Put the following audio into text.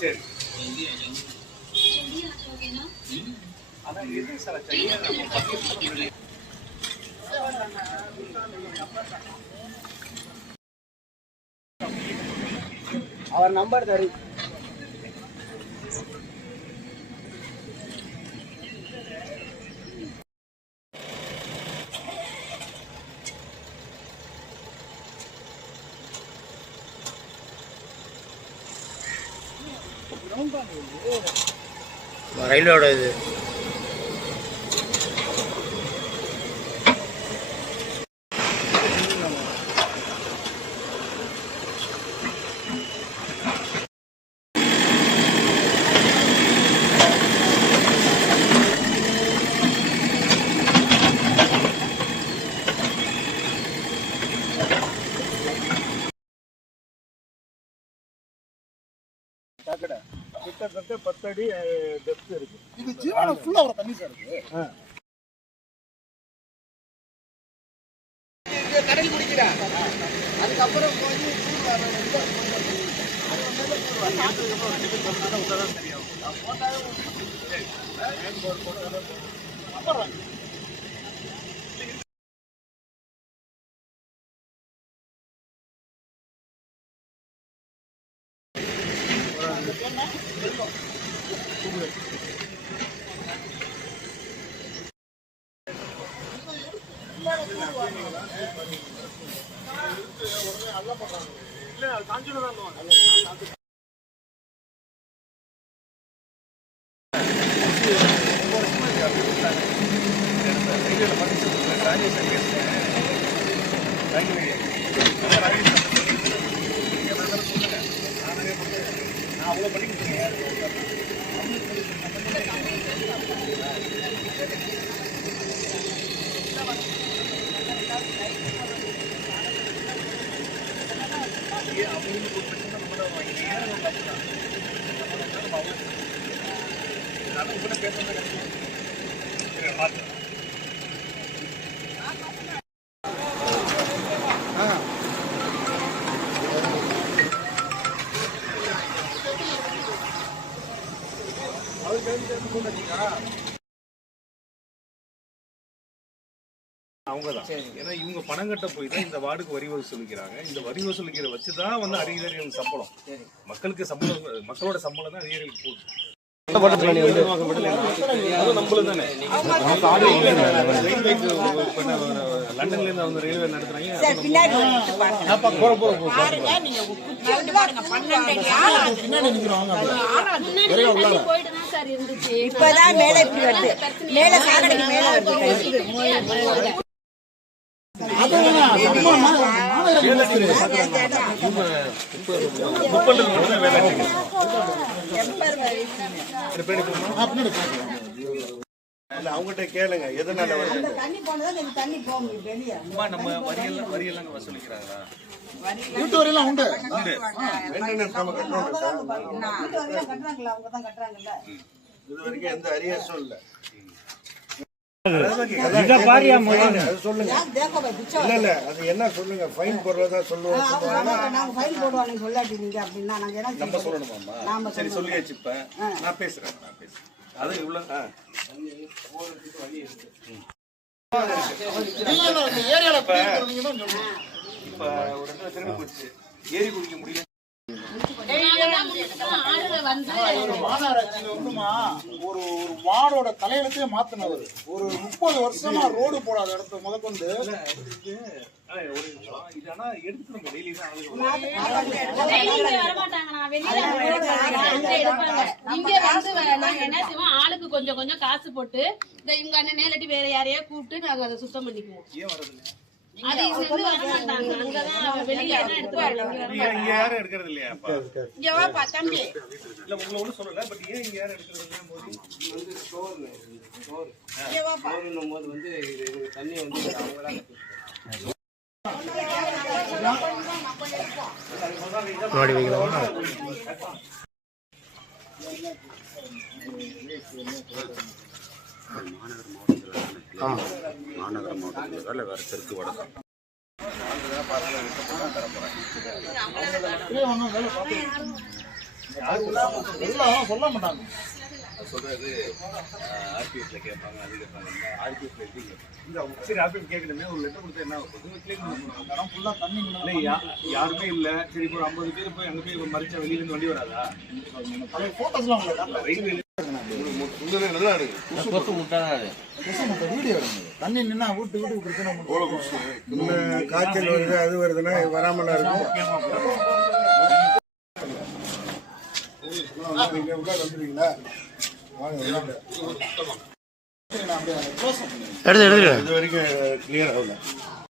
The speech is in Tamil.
சரி. அதான் எது சார் அவர் நம்பர் தரு. ரயிலோட இது கிட்டத்தட்ட 10 அடி டெப்த் இருக்கு. இது ஜீவான ஃபுல்லா ஒரு தண்ணி சார் இருக்கு. கடல் குடிக்கிறா. அதுக்கப்புறம் போய் அவங்கதான். ஏன்னா இவங்க பணம் கட்ட போய் தான் இந்த வார்டுக்கு வரி வசூலிக்கிறாங்க. இந்த வரி வசூலிக்கிற வச்சுதான் வந்து அதிகாரிகள் சம்பளம். மக்களுக்கு சம்பளம், மக்களோட சம்பளம் தான் அதிகாரிகளுக்கு போகுது. லண்டன்ல இருந்து அவங்க ரயில்வே நடத்துறாங்க. இப்பதான் மேல இப்படி வருது, மேல சாக்கடைக்கு மேல வருது. அவங்ககிட்ட கேளுங்க எதனால நம்ம வரியெல்லாம் வசூலிக்கிறாங்களா? வீட்டு வரியெல்லாம் உண்டு. இது வரைக்கும் எந்த அரியர்ஸும் இல்லை. சொல்லுங்க. இல்ல அது என்ன சொல்லுங்க, ஃபைன் போடுறதா சொல்லுவோம். நம்ம சொல்லணுமா? சரி சொல்லியாச்சு. இப்ப நான் பேசுறேன். அது இவ்வளவு இப்ப ஒரு இடத்துல திரும்பி போச்சு, ஏரி குடிக்க முடியும். மாநகராட்சியில ஒரு வார்டோட தலையெழுத்தையே மாத்தினவர். ஒரு 30 வருஷமா ரோடு போடாத இடத்த முதற்கொண்டு ஆளுக்கு கொஞ்சம் கொஞ்சம் காசு போட்டு இவங்க அண்ணன் நேரடி வேற யாரையா கூப்பிட்டு நாங்க அதை சுத்தம் பண்ணிக்குவோம். யாரும் எடுக்கிறது இல்லையா? தம்பி இல்ல உங்களை ஒண்ணு சொல்லல, பட் ஏன் இங்க யாரும் எடுக்கிறது இல்ல? போது வந்து தண்ணி வந்து அவங்களால மாநகர மாவட்டத்தில் வேற தெற்கு வடக்கு எல்லாம் சொல்ல மாட்டாங்க. சொல்றது ஆர்பிஎஃப்ல கேட்பாங்க, அது கேட்பாங்க. ஆர்பிஎஃப்ல இருக்கீங்க இந்த சரி ஆர்பிஎஃப் கேட்கணுமே ஒரு லெட்டர் கொடுத்தா என்ன கிளீன் பண்ணணும். இடம் ஃபுல்லா தண்ணி இல்லை யாருமே இல்லை. சரி இப்போ 50 பேர் போய் அங்கே போய் மறிச்சா வெளியில இருந்து வண்டி வராதா? பழைய போட்டோஸ்லாம் உங்களுக்கு ரயில்வே நல்லா இருக்கு. கொசு முட்டை தான் அது. கொசு முட்டை வீடியோ எடுங்க. தண்ணி நின்னா வீட்டுக்கு பிரச்சனை பண்ணுவோம். இன்னும் காய்ச்சல் வருது, அது வருதுன்னா வராமலா இருக்கும். நீங்க உட்கார்ந்து வந்துருக்கீங்களா? வாங்க உள்ளாங்க. நான் அப்படியே க்ளோஸ் பண்ணுங்க. எடுத்து இது வரைக்கும் கிளியர் ஆகல.